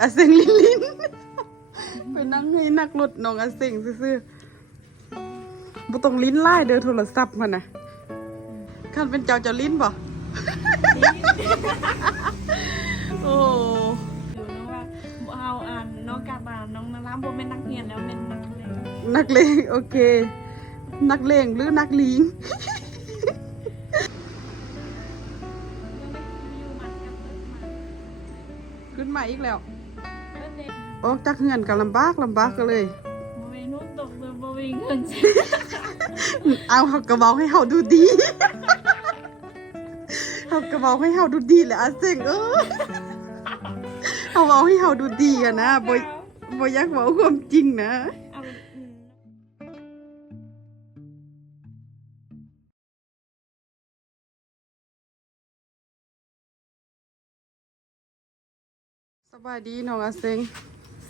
อาเซงลินลินไปนั่งให้นักรถน้องอาเซงซื่อๆบ่ต้องลิ้นไล่เด้อโทรศัพท์มันน่ะคันเป็นเจ้าเจ้าลิ้นบ่โอ้อยู่น้องว่าบ่เอาอ่านน้องกลับบ้านน้องนาราบ่เป็นนักเรียนแล้วเป็นนักเรียนนักเลงโอเค นักเลงหรือนักลิงอยู่มันกับเพิ่นมาขึ้นมาอีกแล้วเพิ่นเด็ก ออกจากเฮือนก็ลำบากลำบากก็เลยบ่มีนุ่นตกเรือบ่มีเงินใช้เอาเขากระเบาให้เขาดูดีเขากระเบาให้เขาดูดีแหละอาเซงเออเขาเอาให้เขาดูดีอะนะบ่บ่อยากบอกความจริงนะ บายดีน้องอาเซง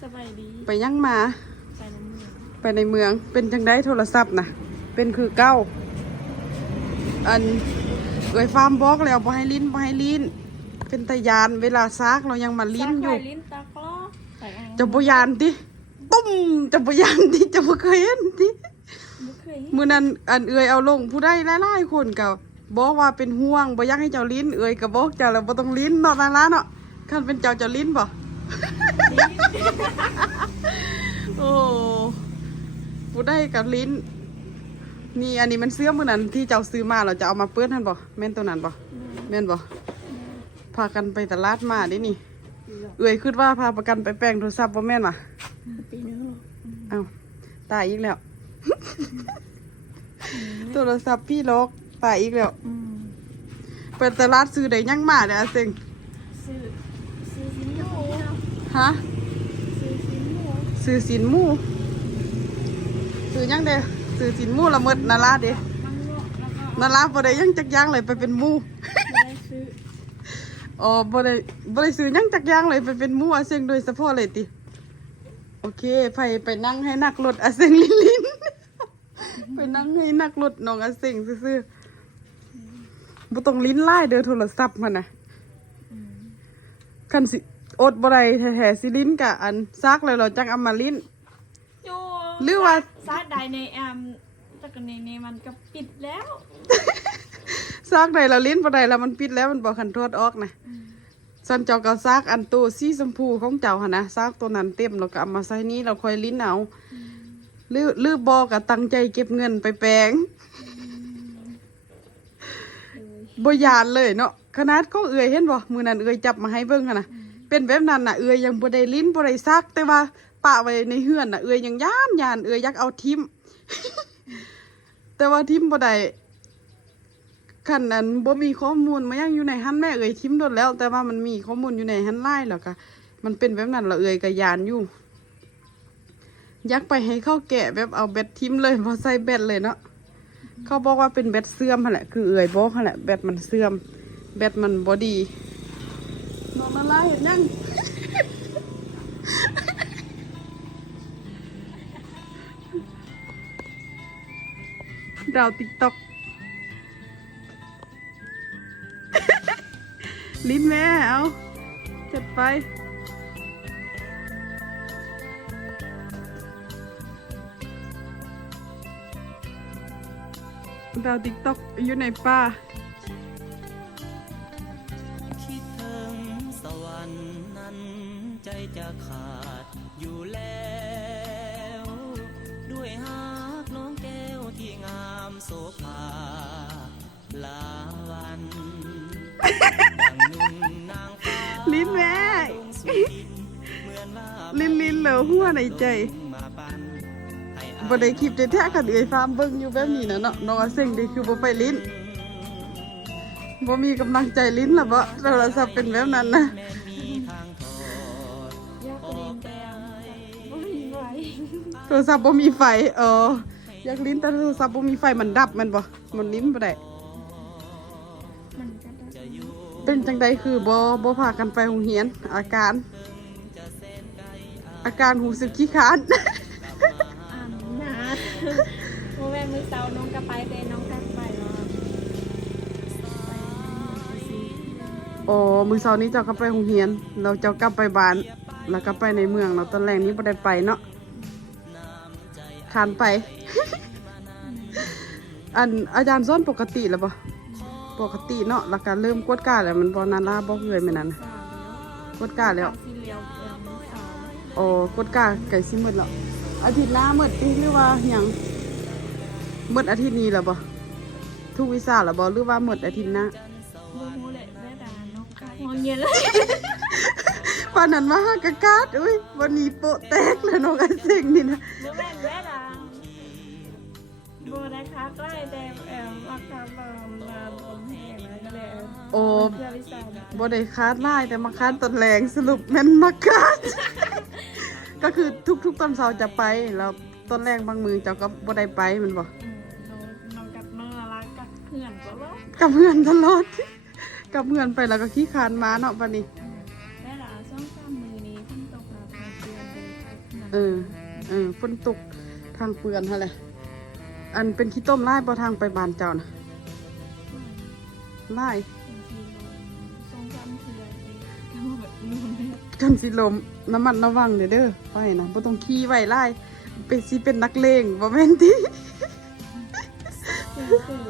สบายดีไปยังมา ไปน้ำเมืองไปในเมืองเป็นจังได้โทรศัพท์นะเป็นคือเก้า อันเอ่ยฟาร์มบอกแล้วบ่ให้ลิ้นบ่ให้ลิ้น เป็นตะยานเวลาซากเรายังมาลิ้นอยู่สักไว้ลิ้นตากล้อใส่อ่างจะบ่ยานติตุ้มจะบ่ยานติจะบ่เคยเห็นติบ่เคยมื้อนั้นอันเอ่ยเอาลงผู้ใดหลายๆคนก็บอกว่าเป็นห่วงบ่อยากให้เจ้าลิ้น เอ่ยก็บอกเจ้าแล้วบ่ต้องลิ้นเนาะนาราเนาะ คันเป็นเจ้าเจ้าลิ้นบ่โอ้ผู้ใดกับลิ้น นี่อันนี้มันเสื้อมื้อนั้นที่เจ้าซื้อมาเราจะเอามาเปื้อนท่านบ่แม่นตัวนั้นบ่แม่นบ่พากันไปตลาดมาเดินี่ เอ่ยคิดว่าพาประกันไปแปลงโทรศัพท์บ่แม่นว่ะปีนึงหรอเอ้าตายอีกแล้ว โทรศัพท์พี่ลกตายอีกแล้วอืมไปตลาดซื้อได้ยังมาเด้ออาเซ็ง ซื้อซื้อชิ้นหมูเนาะ ฮะซื้อชิ้นหมูซื้อสินหมูซื้อยังเด้อซื้อสินหมูละเมิดนาราเด้มังงะแล้วก็นาราบ่ได้ยังจักอย่างเลยไปเป็นหมูไม่ได้ซื้ออ๋อบ่ได้บ่ได้ซื้อหยังจักอย่างเลยไปเป็นหมูอาเซ็งโดยเฉพาะเลยติโอเคไปไปนั่งให้นักรถอาเซ็งลินลินไปนั่งให้นักรถน้องอาเซ็งซื่อๆบ่ต้องลิ้นไล่เด้อโทรศัพท์มันน่ะคันสิ อดบ่ได้แท้ๆสิลิ้นกะอันซักแล้วเราจังเอามาลิ้นโยหรือว่า ซาดใดในแอมแต่กันในในมันก็ปิดแล้วซักได้แล้วลิ้นบ่ได้แล้วมันปิดแล้วมันบ่คันโทษออกนะสันเจ้าก็ซักอันตัวสีชมพูของเจ้าหั่นนะซักตัวนั้นเต็มแล้วก็เอามาใส่นี้เราค่อยลิ้นเอาหรือหรือบ่ก็ตั้งใจเก็บเงินไปแปลงบ่ยานเลยเนาะขนาดก็เอื้อยเห็นบ่มื้อนั้นเอื้อยจับมาให้เบิ่งหั่นน่ะ เป็นแบบนั้นน่ะเอือยยังบ่ได้ลิ้นบ่ได้ซัก แต่ว่าปะไว้ในเฮือนน่ะเอือยยังย่านย่านเอือยอยากเอาทิมแต่ว่าทิมบ่ได้ขันนั้นบ่มีข้อมูลมายังอยู่ในหันแม่เอ่ยทิมโดนแล้ว แต่ว่ามันมีข้อมูลอยู่ในหันไล่แล้วก็มันเป็นแบบนั้นละเอ่ยก็ยานอยู่ ยักไปให้เข้าแกะแบบเอาแบตทิมเลยพอใส่แบตเลยเนาะเขาบอกว่าเป็นแบตเสื่อมแหละคือเอ่ยบอกแหละแบตมันเสื่อม แบตมันบ่ดี นองนาลาเห็นยังดาวติ๊กต็อกลิ้นแม่เอาจัดไปดาวติ๊กต็อกอยู่ในป่า โสภาลาวันดังนุ่งนางฟ้าลิ้นแม่ลงสู่ดินเหมือนว่าลิ้นลิ้นเหลวหัวในใจมาปันให้อาบ่ได้คลิปแท้ๆคันเอ่ยฟาร์มเบิ่งอยู่แบบนี้นะเนาะน้องอาเซ็งดีคือบ่ไปลิ้นบ่มีกำลังใจลิ้นล่ะบ่โทรศัพท์เป็นแบบนั้นนะแม้มีทางถอดยากเรียนแกมบ่มีไว้โทรศัพท์บ่มีไฟเออ อยากลิ้นแต่โทรศัพท์บ่มีไฟมันดับแมันบ่มันลิ้นบ่ได้มันก็ได้เป็นจังใดคือบ่บ่พากันไปโรงเรียน อาการ อาการหูสึกขี้ค้าน อ่านหนาโมแม่มือเสาน้องก็ไปแต่น้องก็ไปว่าไปสิอ๋อมื้อเช้านี้เจ้าก็ไปโรงเรียน เราเจ้ากลับไปบ้านไปแล้วก็ไปในเมืองเนาะตอนแรกนี้บ่ได้ไปเนาะ คานไป อันอาจารย์สอนปกติแล้วบ่ปกติเนาะแล้วก็เริ่มกวดกล้าแล้วมันบ่นาลาบ่เหื่อยแม่นั้นน่ะสามแล้วกวดกล้าแล้วสีเหลียวเอ่อมือสาวโอ้กดกาไก่สิหมดแล้วอาทิตย์หน้าหมดติหรือว่าหยังหมดอาทิตย์นี้แล้วบ่ทุกวิชาแล้วบ่หรือว่าหมดอาทิตย์หน้าโมโหแหละแม่ดาเนาะกะงอเงียเลย ปานนั้นมาหากะกาดอุ้ยวันนี้โปะแตกแล้วน้องไอ้เซ็งนี่นะเมื่อแม่นแม่ดาโบได้ค้าใกล้แต่เอ่อราคามามาบนแห้งแล้วก็เลยโอ้เพื่อวิสาบ่ได้คาดลายแต่มาคาดตอนแรงสรุปแม่นมาคาด ก็คือทุกๆตอนเช้าจะไปแล้วตอนแรกบางมือเจ้าก็บ่ได้ไปแมันบ่อืมน้องน้องกับน้องอะไรกับเพื่อนก็ว่ากับเพื่อนตลอดกับเพื่อนไปแล้วก็ขี้คร้านมาเนาะบัดนี้ ออเออฝนตกทางเปือนเท่าไหร่อันเป็นขี้ต้มไล่ปอทางไปบานเจ้านะไล่ช่องสามเถื่อนก็มาแบบนู่นเลยจนสิลมน้ำมันระวังเด้อเด้อไปนะบ่ต้องขี่ไว้ไล่เป็นสิเป็นนักเลงบ่แม่นติสื่อสื่อ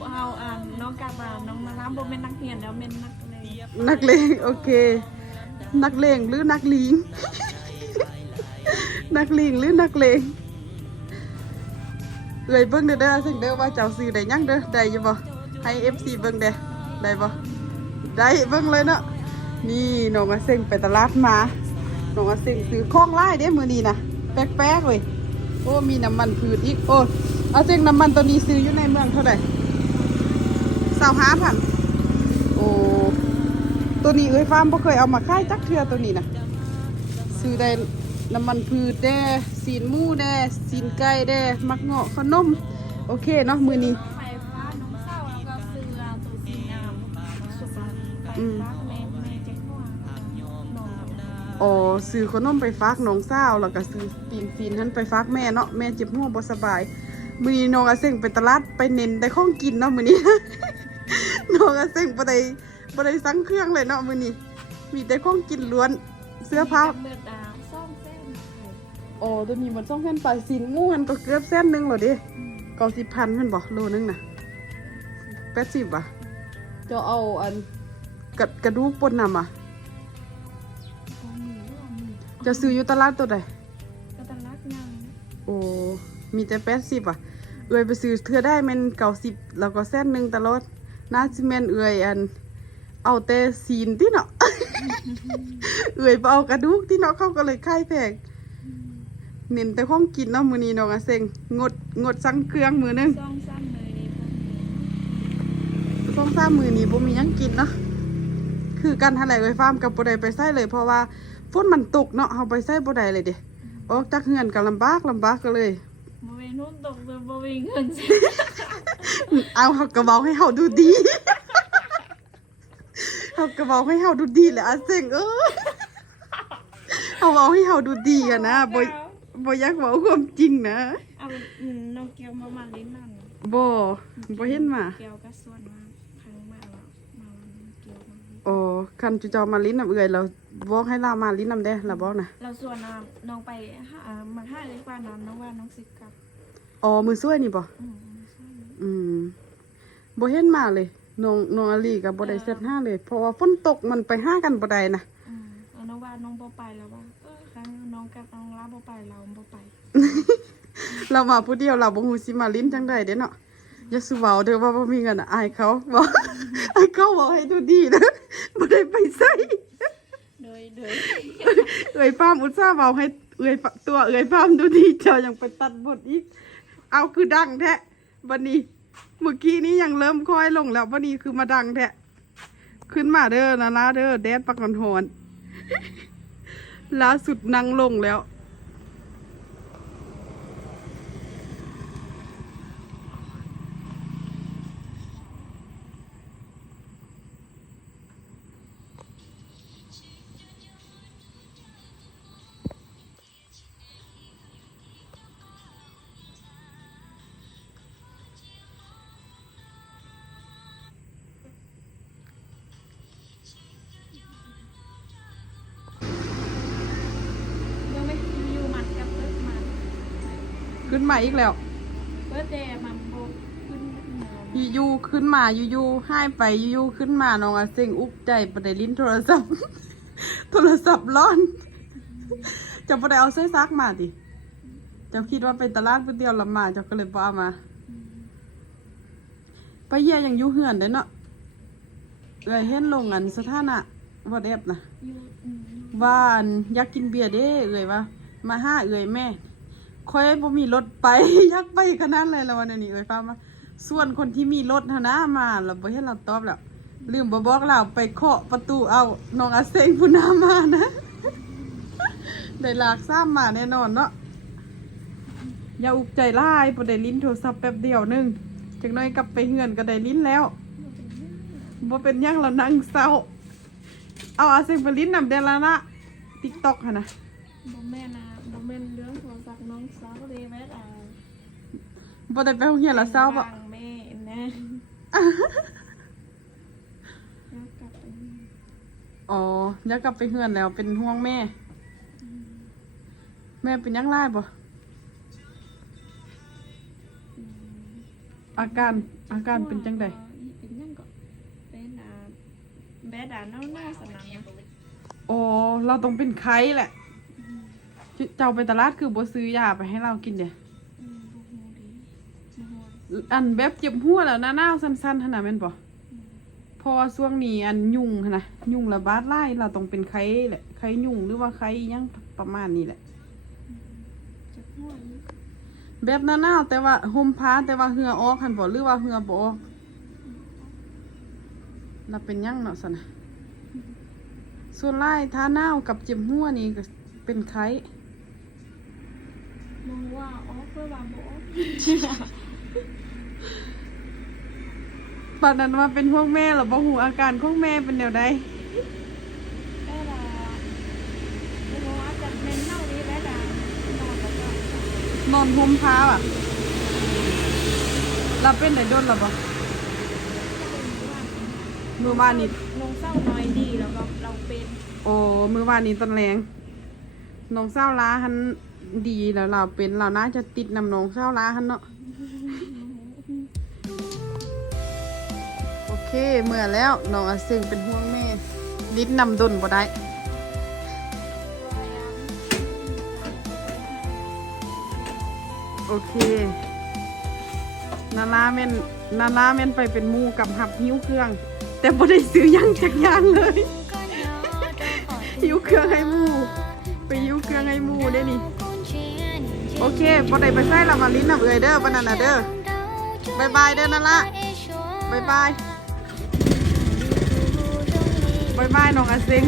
ว่าเอาอ่านน้องกาบานน้องนาล้ำโบเป็นนักเรียนแล้วเป็นนักเลงนักเลงโอเค นักเลงหรือนักลิง นักลิงหรือนักเลงเอ้ยเบิ่งเด้อเด้อซึ่งเด้อว่าเจ้าซื้อได้ยังเด้อได้อยู่บ่ให้ FC เบิ่งเด้อได้บ่ได้เบิ่งเลยเนาะนี่น้องอาเซ็งไปตลาดมาน้องอาเซ็งซื้อของไล่เด้มือนี้นะแป๊กๆเลยโอ้มีน้ำมันพืชอีกโอ้อาเซ็งน้ำมันตัวนี้ซื้ออยู่ในเมืองเท่าไหร่25,000โอ้ตัวนี้เอ้ยฟาร์มบ่เคยเอามาขายจักเทือตัวนี้นะซื้อได้ น้ำมันพืชแด่ซีนมูแด่ซีนไก่แด่มักเงาะขนม โอเคเนาะมือนี้ไฟฟ้าน้องเศร้าแล้วก็ซื้อตัวสีงาสุดไฟฟ้าแม่แม่เจ๊ข้าวน้องอ๋อซื้อขนมไปฝากน้องสาวแล้วก็ซื้อตีนซีนนั้นไปฝากแม่เนาะแม่เจ็บหัวบ่สบายมือนี้น้องอาเซ็งไปตลาดไปเน้นได้ข้องกินเนาะมือนี้น้องอาเซ็งบ่ได้บ่ได้สั่งเครื่องเลยเนาะมือนี้มีแต่ข้องกินล้วนเสื้อผ้า โอ้ตัวนี้มันต้องแค่นปลายสินงูมันก็เกือบเส้นหนึงเหรอดิเก้าสิบพันมันบอกโลนึงนะแปดสิบอะจะเอาอันกระกระดูกปนนำอะ จะซื้ออยู่ตลาดตัวใดก็ตลาดยังโอ้มีแต่แปดสิบอะ เอื้อยไปซื้อเทื่อได้แมันเก้าสิบแล้วก็เส้นหนึ่งตลอดน่าจิแมนเอื้อยอัน เอาแต่ซีนที่เนาะ เอื้อยไปเอากระดูกที่เนาะเขาก็เลยค่ายแพง เน้นแต่ของกินเนาะมื้อนี้น้องอะเซ็งงดงดสั่งเครื่องมื้อนึงซ่อมซ้ำเลยนี่สองสามมื้อนี้บ่มีหยังกินเนาะคือกันหั่นแหละเอ้ยฟาร์มกับบ่ได้ไปใส่เลย เพราะว่าฝนมันตกเนาะเฮาไปใส่บ่ได้เลยเด้ออกจากเฮือนก็ลำบากลำบากก็เลยบริเวณนู้นตกเลยบริเวณเงินสิเอาเฮาก็เว้าให้เฮาดูดีเฮาก็เว้าให้เฮาดูดีแหละอะเซ็งเออเฮาเว้าให้เฮาดูดีอะนะบ่ บ่อยากเว้าความจริงนะเอาอืมน้องเกียวมามาลิ้นนั่นบ่บ่เห็นมาเกียวก็ส่วนมาครั้งมาแล้วมาวันเกียวมาโอ้คันจุเจ้ามาลิ้นน้ำเอื่อยเราบอกให้เรามาลิ้นน้ำเด้เราบอกนะเราส่วนน้ำน้องไปหามาห้าเลยกว่าน้ำน้องว่าน้องสิบกับอ๋อมือซ้วยนี่บ่อืมใช่อืมบ่เห็นมาเลยน้องน้องอลีกับบ่ได้เซตห้าเลย เพราะว่าฝนตกมันไปห้ากันบ่ได้นะอืมแล้วน้องว่าน้องบ่ไปแล้วว่าเออครั้งน้องกับน้องลาบ่ไปเราบ่ไป เรามาผู้เดียวเราบ่ฮู้สิมาลิ้นจังไดเด้เนาะอย่าสิเว้าเด้อว่าบ่มีเงินอะอายเขาบอกอายเขาบอกให้ดูดีเด้อบ่ได้ไปใส่โดยโดยเอ้ยพามอุตส่าห์เว้าให้เอ้ยตัวเอ้ยพามดูดีเจ้ายังไปตัดบทอีก เอาคือดังแท้บัดนี้เมื่อกี้นี้ยังเริ่มค่อยลงแล้ววันนี้คือมาดังแท้ขึ้นมาเด้อนะนะเด้อแดดปักหอนหอน ล่าสุดนั่งลงแล้ว ขึ้นมาอีกแล้วเบิร์ดเดย์มันโบขึ้นมาอยู่ๆขึ้นมาอยู่ๆให้ไปอยู่ๆขึ้นมาน้องอาเซงอุกใจประเดลิ้นโทรศัพท์ โทรศัพท์ร้อน จะประเดเอาใส่ซักมาดิเจ้าคิดว่าไปตลาดเพื่อเดียวละมาเจ้าก็เลยบ่เอามาไปเยี่ยยังอยู่เหือนได้เนาะเอ้ยเห็นลงอันสถานะวอทแอปนะอยู่อืมว่าอันอยากกินเบียร์เด้เอ่ยว่ามาห้าเอ่ยแม่ คอยบ่มีรถไปยากไปขนาดเลยละวันนี้เอ่ยฟ้ามาส่วนคนที่มีรถหนนะมาเราบ่เห็นเราตอบแล้วลืมบ่บอกเราไปเคาะประตูเอาน้องอาเซงผู้นามานะได้ลากซ้ำมาแน่นอนเนาะอย่าอุกใจร้ายบ่ได้ลิ้นโทรศัพท์แป๊บเดียวนึงจักน่อยกลับไปเฮือนก็ได้ลิ้นแล้วบ่เป็นยังเรานั่งเศร้า เอาอาเซงไปลิ้นนำเดยวละนะ TikTok หั่นนะโมแม่นะ โมแม่นเรื่องโทรศัพท์น้องสาวเลยแม่อะบ่ได้ไปโรงเรียนละเศร้าบ่วงแม่นะแล้วกลับไปอ๋ออยากกลับไปเฮือนแล้วเป็นห่วงแม่ แม่เป็นยังไงบ่อาการอาการเป็นจังไดเป็นยังก็เป็นอ่าแบดอ่าเน่าเน่าสนามนะอ๋อเราต้องเป็นไข้แหละ เจ้าไปตลาดคือบ่ซื้อยาไปให้เรากินเด้อืมบ่ฮู้ดีบ่ฮู้อันแบบเจ็บหัวแล้วหน้าๆสั้นๆหั่นน่ะแม่นบ่เพอช่วงนี้อันยุงหั่นน่ะยุงระบาดหลายเราต้องเป็นไข้แหละไข้ยุงหรือว่าไข้หยังประมาณนี้แหละ เจ็บหัวอยู่แบบหน้าๆแต่ว่าห่มผ้าแต่ว่าเหงื่อออกหันบ่หรือว่าเหงื่อบ่ออกเราเป็นหยังเนาะสนะส่วนไล่ท้าหนาวกับเจ็บหัวนี่ก็เป็นไข้ มองว่าออกเพื่อว่าบ่ออกปานนั้นว่าเป็นห่วงแม่หรอบ่หูอาการของแม่เป็นแนวใดแม่ล่ะบ่ฮู้ว่าจะเป็นเน่าดีแม่ล่ะนอนแล้วก็นอนห่มผ้าอะเราเป็นได้โดนหรอบ่มือวานนี่ลงเศร้าน้อยดีแล้วก็เราเป็น โอ้มือวานนี่ตอนแรงน้องเศร้าล้าหัน ดีแล้วเราเป็นเราน่าจะติดน้ำน้องเศร้าล้าหันเนาะโอเค เมื่อแล้วน้องอาซึงเป็นห่วงแม่ลิ้นนำดนบ่ได้โอเค นาลาแม่นนาลาแม่นไปเป็นมูกับหับหิ้วเครื่อง แต่บ่ได้ซื้อยังจากยางเลยหิ้วเครื่องให้มู ไปหิ้วเครื่องให้มูได้นี่ โอเคบ่ได้ไปใส่ละมาลิ้นนำเอ่ยเด้อบานนั้นน่ะเด้อบายบายเด้อนาละบายบายบายบายน้องอาซิง